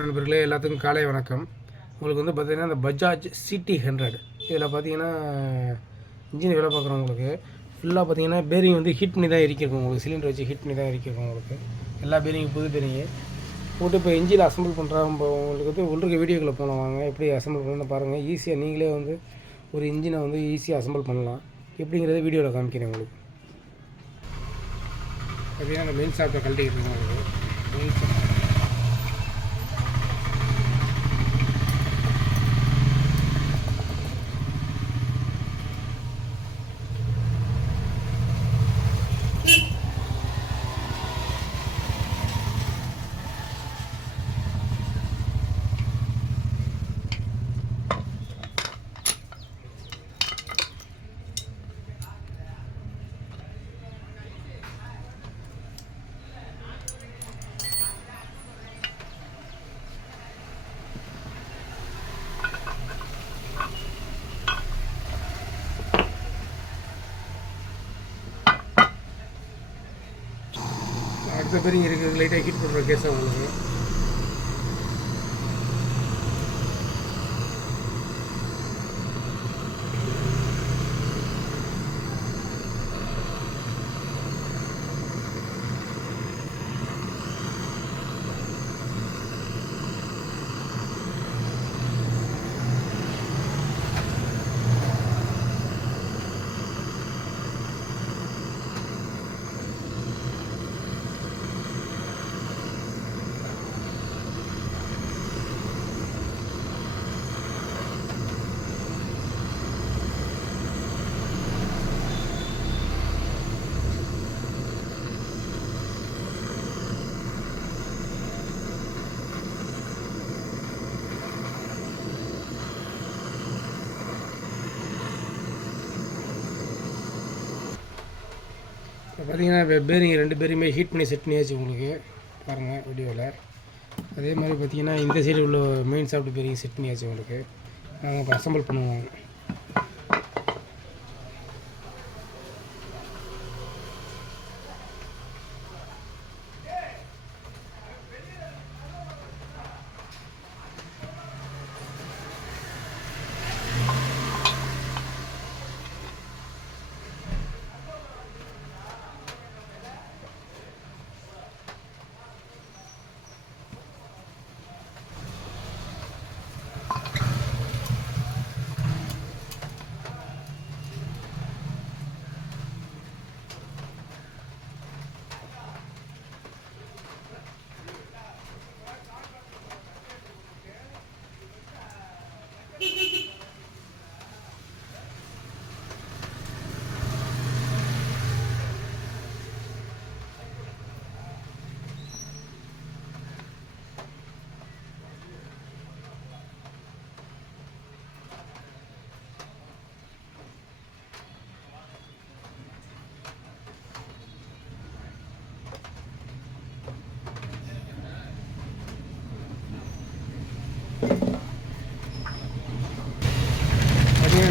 நண்பர்களே எல்லாத்துக்கும் காலை வணக்கம். உங்களுக்கு வந்து பார்த்திங்கன்னா இந்த பஜாஜ் சிடி 100 இதில் பார்த்தீங்கன்னா இன்ஜின் வேலை பார்க்குறவங்களுக்கு ஃபுல்லாக பார்த்தீங்கன்னா பேரிங் வந்து ஹீட் பண்ணி தான் இறக்கிருக்கும். உங்களுக்கு சிலிண்டர் வச்சு ஹீட் பண்ணி தான் இறக்கிருக்கும். உங்களுக்கு எல்லா பேரிங் புது பேரிங்கு போட்டு இப்போ இன்ஜின் அசம்பிள் பண்ணுறாங்க. உங்களுக்கு வந்து உள்ளிருக்க வீடியோக்களை போன வாங்க எப்படி அசம்பிள் பண்ணி பாருங்கள். ஈஸியாக நீங்களே வந்து ஒரு இன்ஜினை வந்து ஈஸியாக அசம்பிள் பண்ணலாம். எப்படிங்கிறத வீடியோவில் காமிக்கிறேன். உங்களுக்கு பார்த்தீங்கன்னா அந்த மெயின் ஷாப்பை கழட்டிக்கிட்டு உங்களுக்கு மெயின் ஷாப் அடுத்த பேரிங் இருக்குது. லைட்டாக ஹீட் பண்ணுற கேஸாக உங்களுக்கு பார்த்தீங்கன்னா பேரிங் 2 பேருமே ஹீட் பண்ணி செட் பண்ணியாச்சு. உங்களுக்கு பாருங்கள் வீடியோவில். அதே மாதிரி பார்த்தீங்கன்னா இந்த சைடு உள்ள மெயின் சாஃப்ட் பேரிங் செட் பண்ணியாச்சு. உங்களுக்கு நாங்கள் இப்போ அசம்பிள் பண்ணுவோம்.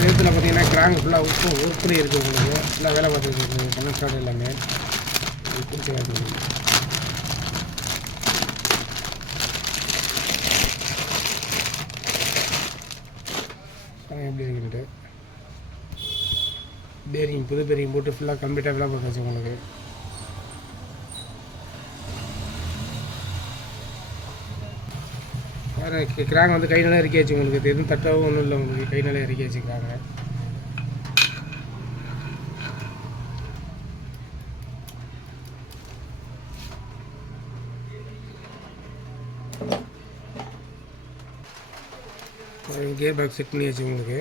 நேரத்தில் பார்த்தீங்கன்னா கிராங்க் ஃபுல்லாக ஒர்க் பண்ணி இருக்குது. உங்களுக்கு ஃபுல்லாக வேலை பார்த்துட்டு இருக்குது. கனெக்ட் எல்லாமே பிடிச்சி காட்டுங்க. எப்படி இருக்குன்ட்டு பேரிங் புது பேரிங் போட்டு ஃபுல்லாக கம்ப்ளீட்டாக வேலை பார்த்தாச்சு. உங்களுக்கு கிராங்க் வந்து கை நல்லா இறக்கியாச்சு. உங்களுக்கு எதுவும் தட்டாவும் ஒன்றும் இல்லை. உங்களுக்கு கை நல்லா இறக்கியாச்சு கிராங்க. கியர் பாக்ஸ் செட் பண்ணியாச்சு. உங்களுக்கு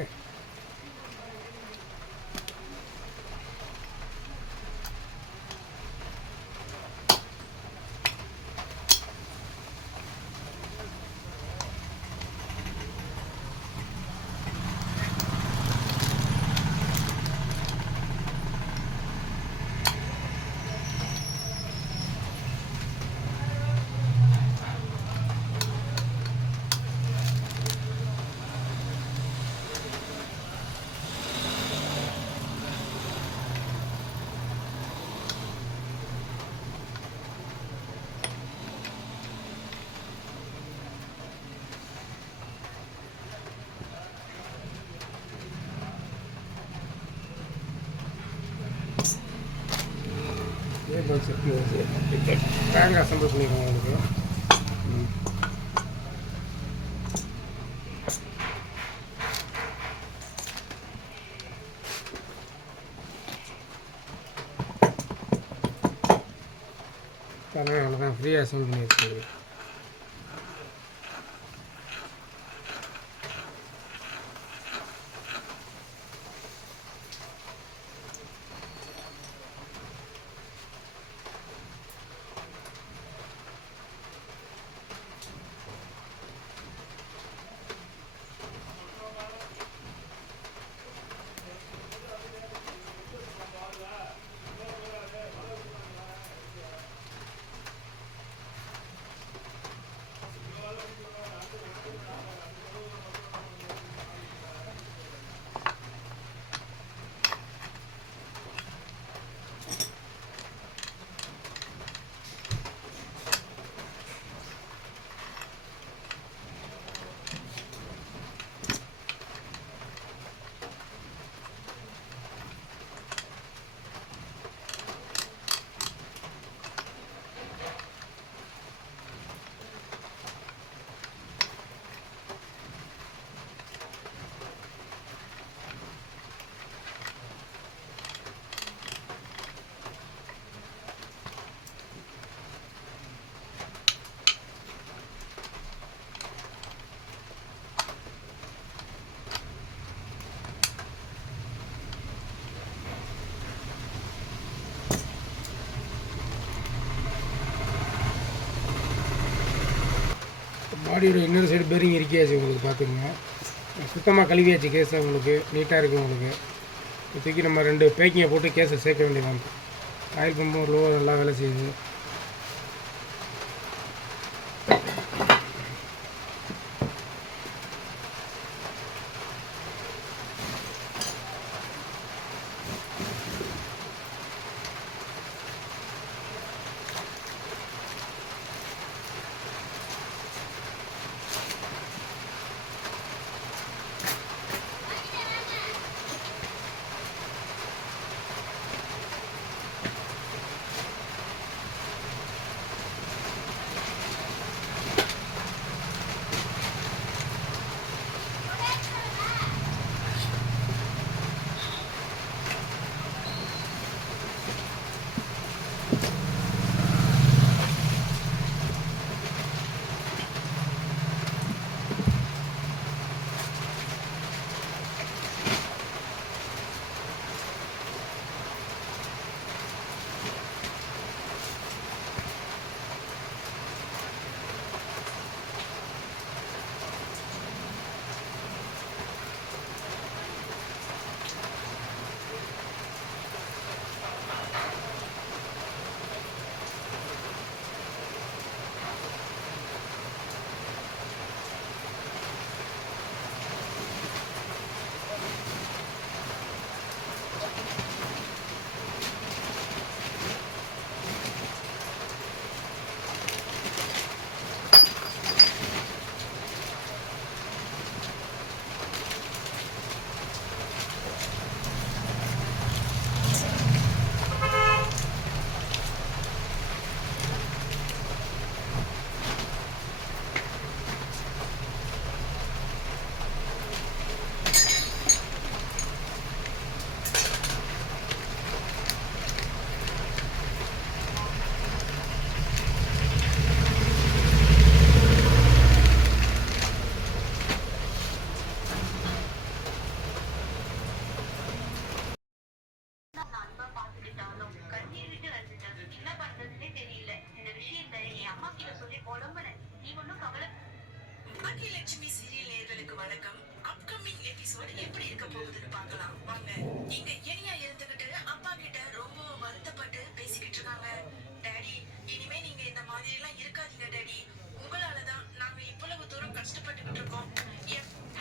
சட்னி வச்சு தேங்காய் அசம்பிள் பண்ணிடுவோம் உங்களுக்கு. அவ்வளோதான் ஃப்ரீயாக அசம்பிள் பண்ணி வச்சுருக்கேன். பாடியோட இன்னொரு சைடு பேரிங் இருக்கியாச்சு உங்களுக்கு பார்த்துக்குங்க. சுத்தமாக கழுவியாச்சு கேஸை உங்களுக்கு நீட்டாக இருக்குது உங்களுக்கு. இப்போதைக்கு நம்ம 2 பேக்கிங்கை போட்டு கேஸை சேர்க்க வேண்டியதான். ஆயில் பம்பும் லோ நல்லா வேலை செய்யுது. பாக்கியலட்சுமி சீரியல் நேயர்களுக்கு வணக்கம். அப்கமிங் எபிசோட் எப்படி இருக்க போகுதுன்னு பார்க்கலாம் வாங்க. இங்க இனியா இருந்துகிட்டு அப்பா கிட்ட ரொம்ப வருத்தப்பட்டு பேசிக்கிட்டு இருக்காங்க. டாடி, இனிமே நீங்க இந்த மாதிரி எல்லாம் இருக்காதீங்க டாடி. உங்களாலதான் நாங்க இவ்வளவு தூரம் கஷ்டப்பட்டுக்கிட்டு இருக்கோம்.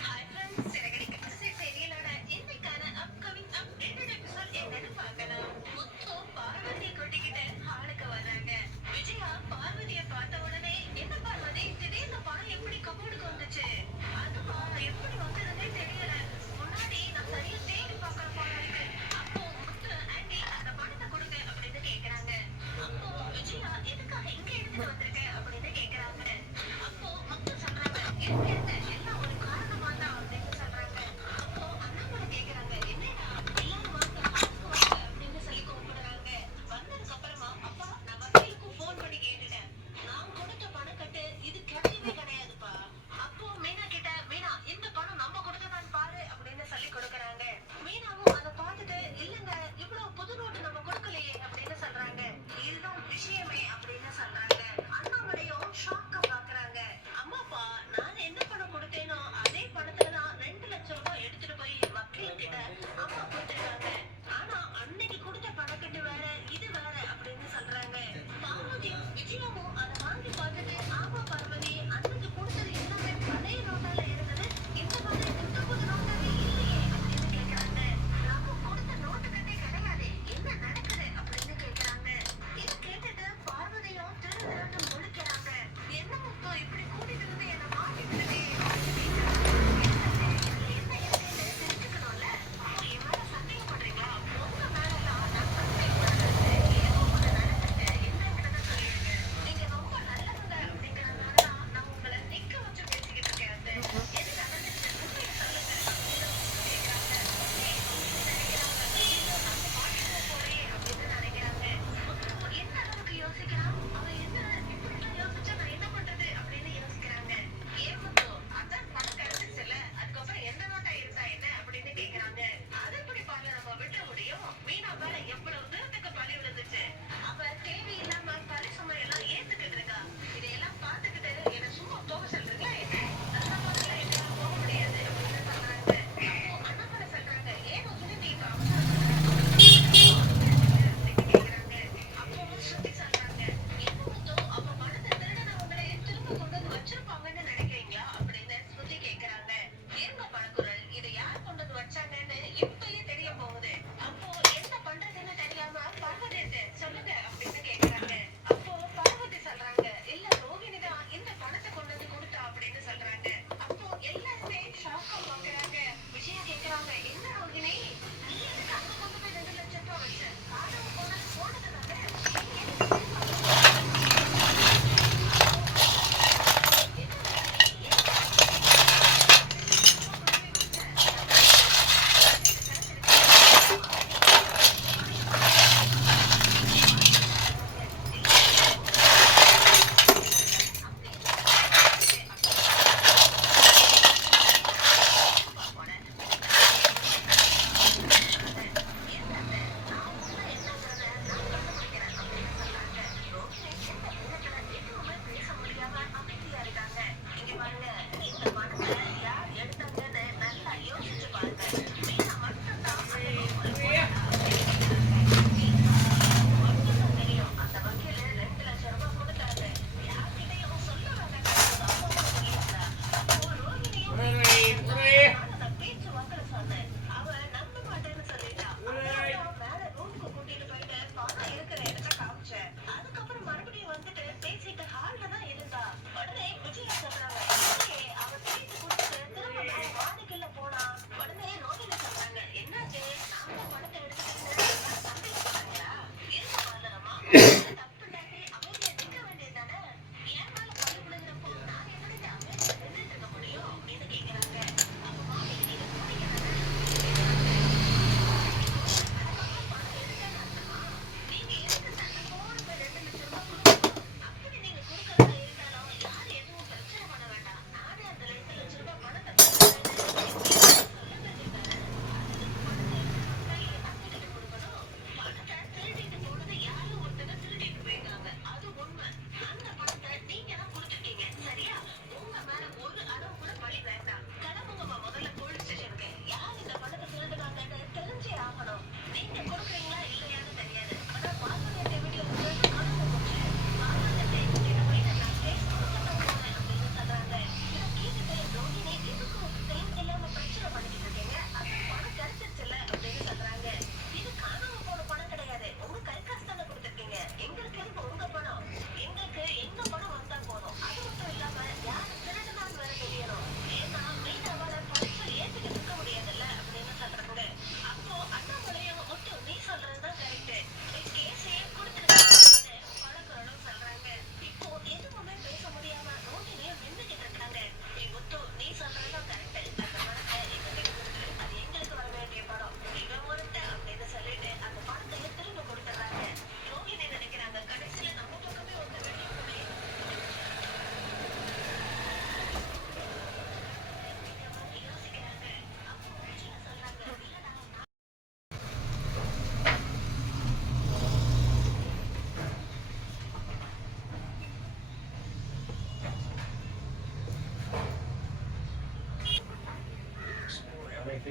ஹாய் ஃப்ரெண்ட்ஸ், சிறகடிக்க சீரியலோட இன்னைக்கான அப்கமிங் அப்டேட்டட் எபிசோட் என்னன்னு பார்க்கலாம். முத்து பார்வதியை கூட்டிக்கிட்டு ஹாலுக்கு வராங்க. விஜயா பார்வதியை பார்த்த உடனே, என்ன பார்வதி திடீர்னு பணம் எப்படி கபோர்டுக்கு வந்துச்சு? அதுவா, எப்படி வந்ததுன்னே தெரியல. முன்னாடி நான் சரியா தேடி பார்க்கற போல இருக்கு. அப்போ முத்து, ஆண்டி அந்த பணத்தை கொடுங்க அப்படின்னு கேக்குறாங்க.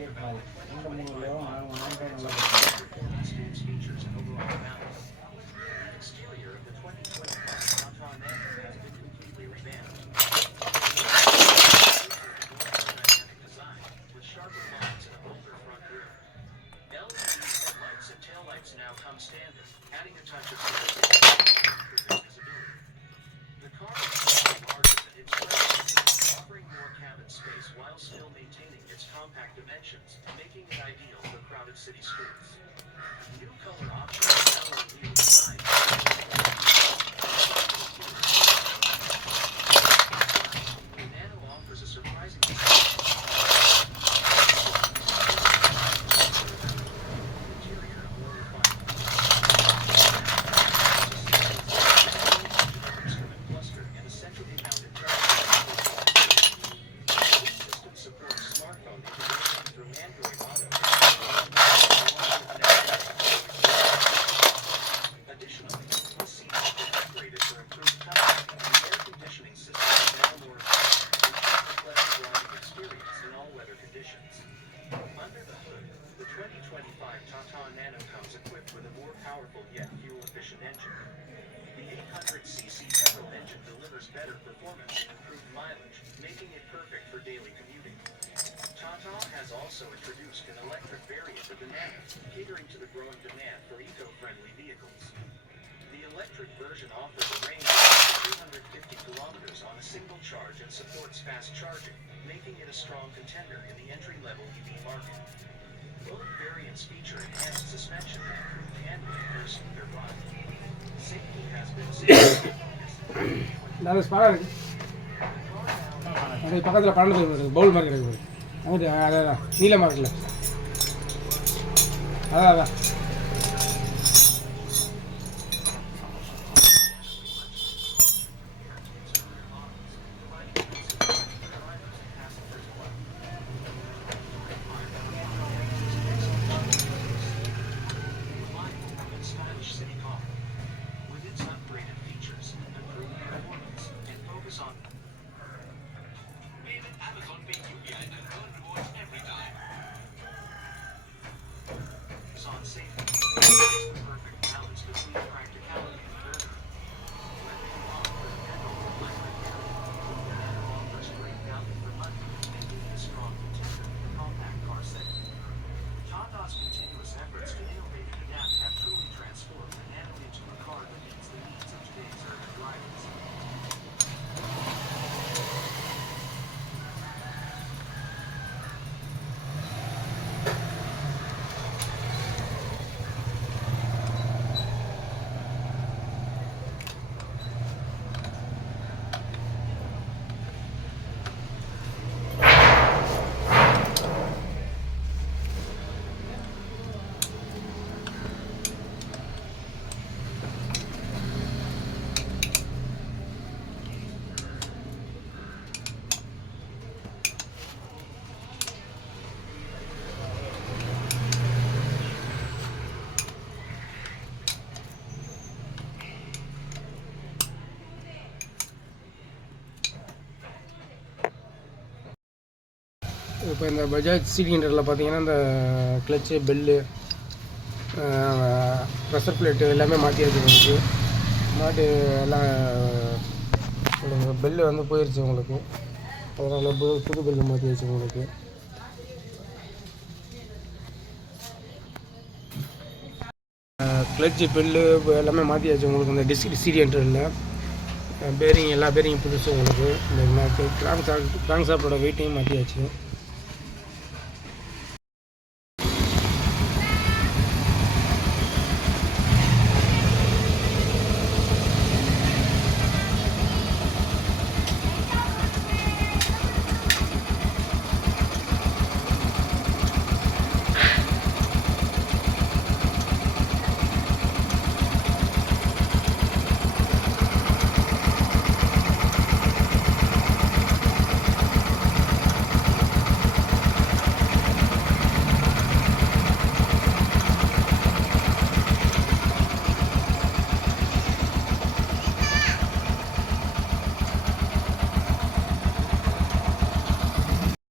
இந்த 3 லெவல் வாங்கிட்டா நல்லா இருக்கும். Features and overall balance. The exterior of the 2025 Tata Nano has been completely revamped. Aerodynamic design with sharper lines and a bolder front grille. LED headlights and taillights now come standard, adding a touch of visibility. The car is slightly larger than its predecessor, offering more cabin space while still maintaining its compact dimensions, making it ideal for crowded city streets. New color options and alloy wheel design. The Nano offers a surprisingly interior of more refined instrument cluster and a centrally mounted charging system. This system supports smartphone integration through Android Auto. Additionally, the seats have been upgraded for improved comfort, and the air conditioning system is now more efficient, ensuring a pleasant driving experience in all weather conditions. Under the hood, the 2025 Tata Nano comes equipped with a more powerful yet fuel-efficient engine. The 800cc petrol engine delivers better performance and improved mileage, making it perfect for daily commuting. Tata has also introduced an electric variant of the Nano, catering to the growing demand for eco-friendly vehicles. The electric version offers a range of up to 250 kilometers on a single charge and supports fast charging, making it a strong contender in the entry-level EV market. Both variants feature enhanced suspension and improved handling for a smoother ride. Safety has been a significant focus. நல்ல ஸ்பாடாக இருக்குது. அது பக்கத்தில் பன்னெண்டு இருக்குது, பவுல் மாதிரி கிடக்குது. அங்கிட்டு அதான் நீளமாக இருக்குல்ல, அதான் Stylish city car. With its upgraded features, improved performance, and focus on Amazon Pay UPI and earn rewards every time. Focus on safety. It's the perfect balance between practicality and burden. Whether you opt for the petrol or electric variant, the Nano offers great value for money, making it a strong contender in the compact car segment. Tata's continuous efforts to innovate and adapt have truly transformed the Nano into a car that meets the needs of today's urban drivers. இப்போ இந்த Bajaj CD ஹண்ட்ரடில் பார்த்தீங்கன்னா இந்த clutch, bell, pressure plate எல்லாமே மாற்றியாச்சு உங்களுக்கு. மாட்டி எல்லாம் பெல்லு வந்து போயிடுச்சு உங்களுக்கு, அதனால் புது பெல்லு மாற்றியாச்சு உங்களுக்கு. கிளச்சு, பெல்லு எல்லாமே மாற்றியாச்சு உங்களுக்கு. இந்த சிடி ஹண்ட்ரடில் பேரிங், எல்லா பேரிங் புதுசு உங்களுக்கு. இந்த கிராங்க் ஷாஃப்டோட வெயிட்டையும் மாற்றியாச்சு.